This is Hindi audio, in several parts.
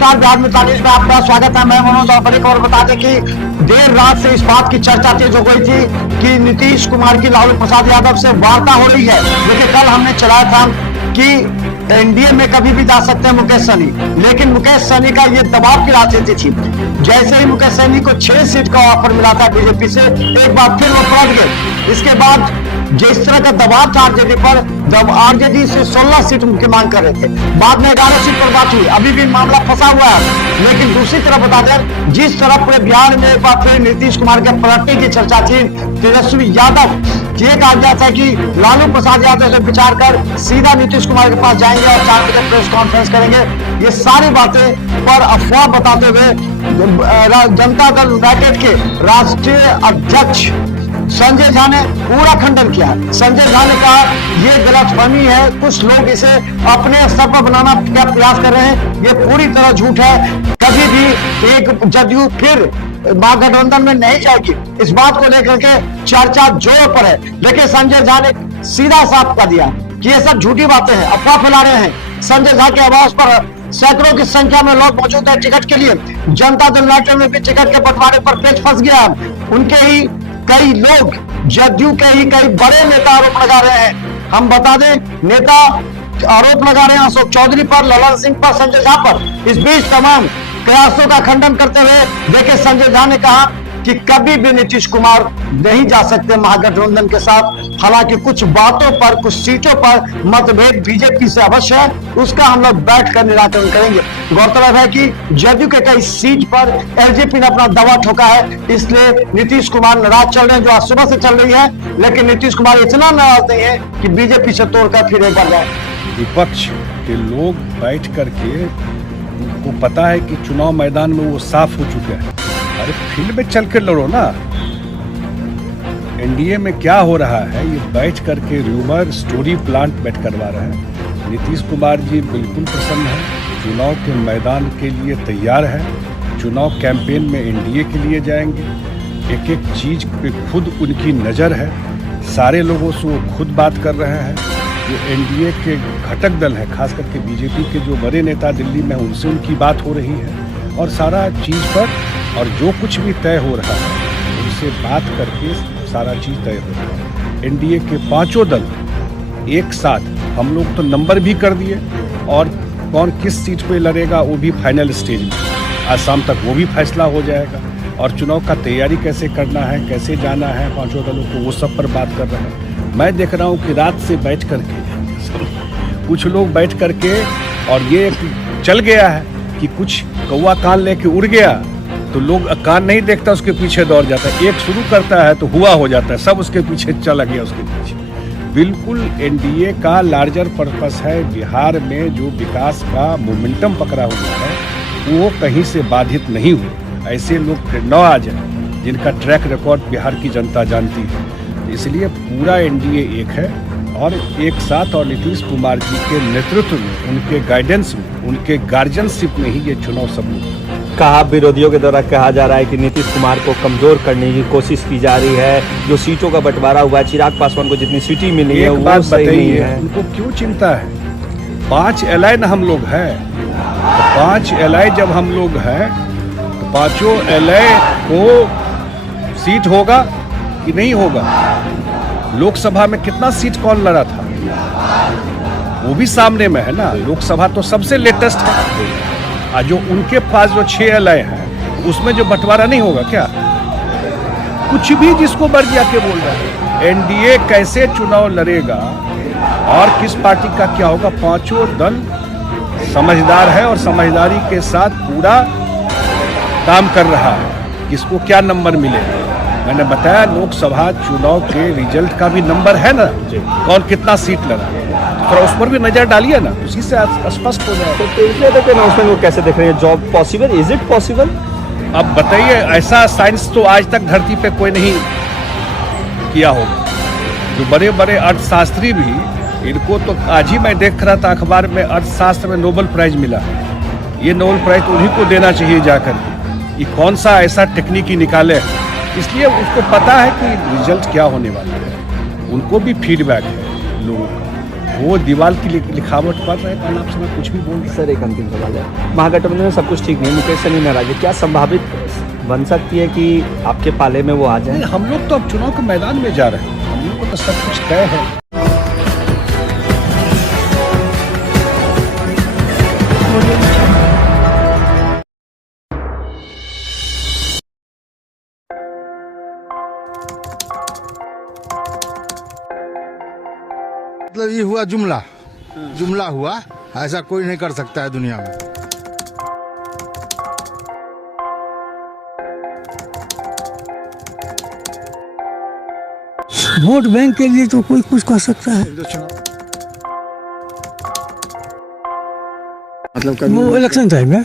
नमस्कार, बिहार में तानीश में आपका स्वागत है। मैं मनोज औपरिक और बता दें कि देर रात से इस बात की चर्चा तेज हो गई थी कि नीतीश कुमार की लालू प्रसाद यादव से वार्ता हो रही है। देखिए, कल हमने चलाया था कि एनडीए में कभी भी जा सकते हैं मुकेश सहनी, लेकिन मुकेश सहनी का ये दबाव की राजनीति थी। जैसे ही मुकेश सहनी को 6 सीट का ऑफर मिला था बीजेपी से, एक बार फिर वो पलट गए। इसके बाद जिस तरह का दबाव था आरजेडी पर, जब आरजेडी से 16 सीट की मांग कर रहे थे, बाद में 11 सीट पर बात हुई। अभी भी मामला फंसा हुआ है। लेकिन दूसरी तरफ बता दें, जिस तरह पूरे बिहार में एक बार फिर नीतीश कुमार के पलटने की चर्चा थी, तेजस्वी यादव ये कहा गया था कि लालू प्रसाद यादव से विचार कर सीधा नीतीश कुमार के पास जाएंगे और 4 बजे प्रेस कॉन्फ्रेंस करेंगे। ये सारी बातें पर अफवाह बताते हुए जनता दल यूनाइटेड के राष्ट्रीय अध्यक्ष संजय झा ने पूरा खंडन किया। संजय झा ने कहा ये गलतफहमी है, कुछ लोग इसे अपने स्तर पर बनाना का प्रयास कर रहे हैं, ये पूरी तरह झूठ है। कभी भी एक जदयू फिर महागठबंधन में नहीं जाएगी, इस बात को लेकर के चर्चा जोर पर है। लेकिन संजय झा ने सीधा साफ कर दिया कि ये सब झूठी बातें हैं, अफवाह फैला रहे हैं। संजय झा के आवास पर सैकड़ों की संख्या में लोग मौजूद है टिकट के लिए। जनता दल यूनाइटेड में भी टिकट के बंटवारे पर पेच फंस गया। उनके ही कई लोग, जदयू के ही कई बड़े नेता आरोप लगा रहे हैं। हम बता दें, नेता आरोप लगा रहे हैं अशोक चौधरी पर, ललन सिंह पर, संजय झा पर। इस बीच तमाम प्रयासों का खंडन करते हुए देखिए संजय झा ने कहा कि कभी भी नीतीश कुमार नहीं जा सकते महागठबंधन के साथ। हालांकि कुछ बातों पर, कुछ सीटों पर मतभेद बीजेपी से अवश्य है, उसका हम लोग बैठकर निराकरण करेंगे। गौरतलब है कि जदयू के कई सीट पर एलजेपी ने अपना दवा ठोका है, इसलिए नीतीश कुमार नाराज चल रहे हैं, जो आज सुबह से चल रही है। लेकिन नीतीश कुमार इतना नाराज नहीं है कि बीजेपी से तोड़कर फिर एक बार जाए। विपक्ष के लोग बैठ करके, उनको पता है कि चुनाव मैदान में वो साफ हो चुके हैं। अरे फील्ड में चल के लड़ो ना। एनडीए में क्या हो रहा है, ये बैठ करके रूमर स्टोरी प्लांट बैठ करवा रहे हैं। नीतीश कुमार जी बिल्कुल प्रसन्न है, चुनाव के मैदान के लिए तैयार है। चुनाव कैंपेन में एनडीए के लिए जाएंगे। एक एक चीज पे खुद उनकी नज़र है। सारे लोगों से वो खुद बात कर रहे हैं। जो एनडीए के घटक दल है, खास करके बीजेपी के जो बड़े नेता दिल्ली में, उनसे उनकी बात हो रही है। और सारा चीज़ पर, और जो कुछ भी तय हो रहा है उनसे बात करके सारा चीज़ तय हो रहा है। एनडीए के 5 दल एक साथ, हम लोग तो नंबर भी कर दिए, और कौन किस सीट पे लड़ेगा वो भी फाइनल स्टेज में, आज शाम तक वो भी फैसला हो जाएगा। और चुनाव का तैयारी कैसे करना है, कैसे जाना है 5 दलों को, वो सब पर बात कर रहे हैं। मैं देख रहा हूँ कि रात से बैठ करके कुछ लोग बैठ करके, और ये चल गया है कि कुछ कौवा कान लेके उड़ गया तो लोग कान नहीं देखता, उसके पीछे दौड़ जाता है। एक शुरू करता है तो हुआ हो जाता है, सब उसके पीछे चला गया उसके पीछे। बिल्कुल एनडीए का लार्जर पर्पस है। बिहार में जो विकास का मोमेंटम पकड़ा हुआ है वो कहीं से बाधित नहीं हो। ऐसे लोग फिर न आ जाए जिनका ट्रैक रिकॉर्ड बिहार की जनता जानती है। इसलिए पूरा एनडीए एक है और एक साथ, और नीतीश कुमार जी के नेतृत्व में, उनके गाइडेंस में, उनके गार्जियनशिप में ही ये चुनाव सब लोग। कहा विरोधियों के द्वारा कहा जा रहा है कि नीतीश कुमार को कमजोर करने की कोशिश की जा रही है। जो सीटों का बंटवारा हुआ है, चिराग पासवान को जितनी सीटें मिली है वो सही नहीं है। उनको क्यों चिंता है? 5 एलआई न हम लोग हैं, तो 5 एलआई जब हम लोग हैं तो 5 एलआई को सीट होगा कि नहीं होगा? लोकसभा में कितना सीट कौन लड़ा था वो भी सामने में है ना। लोकसभा तो सबसे लेटेस्ट है। आज जो उनके पास जो 6 एलआई हैं उसमें जो बंटवारा नहीं होगा क्या? कुछ भी जिसको मर्जी आके बोल रहा है। एनडीए कैसे चुनाव लड़ेगा और किस पार्टी का क्या होगा, 5 दल समझदार है और समझदारी के साथ पूरा काम कर रहा है। किसको क्या नंबर मिलेगा? मैंने बताया लोकसभा चुनाव के रिजल्ट का भी नंबर है ना, कौन कितना सीट लड़ा, थोड़ा उस पर भी नजर डालिए ना, उसी से स्पष्ट हो जाए। तो अनाउंसमेंट को कैसे देख रहे हैं? Job possible, is it possible? अब बताइए, ऐसा साइंस तो आज तक धरती पे कोई नहीं किया होगा। जो बड़े बड़े अर्थशास्त्री भी, इनको तो आज ही मैं देख रहा था अखबार में, अर्थशास्त्र में नोबेल प्राइज मिला है। ये नोबेल प्राइज उन्हीं को देना चाहिए जाकर। ये कौन सा ऐसा टेक्निक ही निकाले है, इसलिए उसको पता है कि रिजल्ट क्या होने वाला है। उनको भी फीडबैक है लोगों का। वो दीवार की लिखावट पढ़ रहे हैं, आप समय कुछ भी बोल रहे हैं। सर एक अंतिम सवाल है, महागठबंधन में सब कुछ ठीक नहीं, मुकेश सहनी नाराज है, क्या संभावित बन सकती है कि आपके पाले में वो आ जाए? हम लोग तो अब चुनाव के मैदान में जा रहे हैं, हम लोग को तो सब कुछ तय है। मतलब ये हुआ जुमला, जुमला हुआ, ऐसा कोई नहीं कर सकता है दुनिया में। वोट बैंक के लिए तो कोई कुछ कर सकता है, मतलब कभी वो इलेक्शन टाइम है,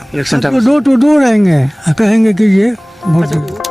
डोर टू डोर आएंगे, कहेंगे कि ये वोट